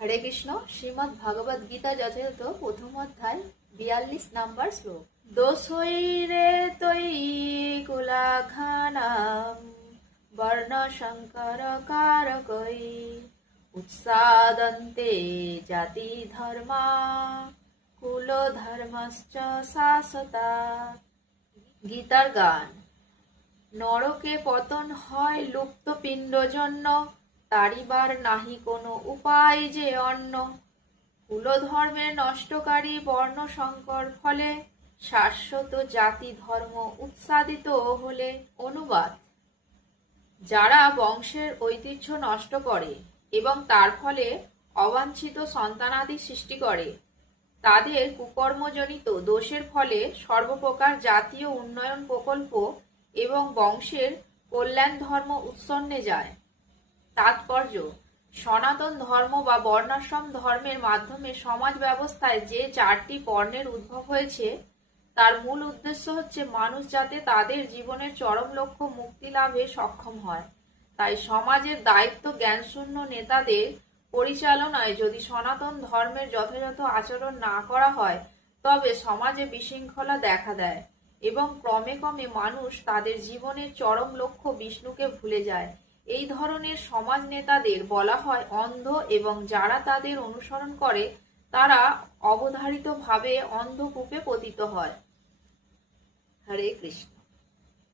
হরে কৃষ্ণ। শ্রীমদ্ ভগবদ গীতা যথাযথ প্রথম অধ্যায় 42 নম্বর শ্লোক। দোষই রে তৈ কুলাখানাম বর্ণ সংকর কারকই উৎসাদন্তে জাতি ধর্মা কুল ধর্মশ্চ শাশ্বতা। গীতার গান। নরকে পতন হয় লুপ্ত পিণ্ড জন্য, তারিবার নাহি কোনো উপায় যে অন্য। কুলধর্মের নষ্টকারী বর্ণ সংকর ফলে শাশ্বত জাতি ধর্ম উৎসাদিত হলে। অনুবাদ। যারা বংশের ঐতিহ্য নষ্ট করে এবং তার ফলে অবাঞ্ছিত সন্তানাদি সৃষ্টি করে, তাদের কুকর্মজনিত দোষের ফলে সর্বপ্রকার জাতীয় উন্নয়ন প্রকল্প এবং বংশের কল্যাণ ধর্ম উৎসন্নে যায়। তাৎপর্য: সনাতন ধর্ম বা বর্ণাশ্রম ধর্মের মাধ্যমে সমাজ ব্যবস্থায় যে চারটি বর্ণের উদ্ভব হয়েছে, তার মূল উদ্দেশ্য হচ্ছে মানুষ যাতে তাদের জীবনের চরম লক্ষ্য মুক্তি লাভে সক্ষম হয়। তাই সমাজের দায়িত্ব জ্ঞানশূন্য নেতাদের পরিচালনায় যদি সনাতন ধর্মের যথাযথ আচরণ না করা হয়, তবে সমাজে বিশৃঙ্খলা দেখা দেয় এবং ক্রমে ক্রমে মানুষ তাদের জীবনের চরম লক্ষ্য বিষ্ণুকে ভুলে যায়। এই ধরনের সমাজ নেতাদের বলা হয় অন্ধ, এবং যারা তাদের অনুসরণ করে তারা অবধারিতভাবে অন্ধকূপে পতিত হয়। হরে কৃষ্ণ।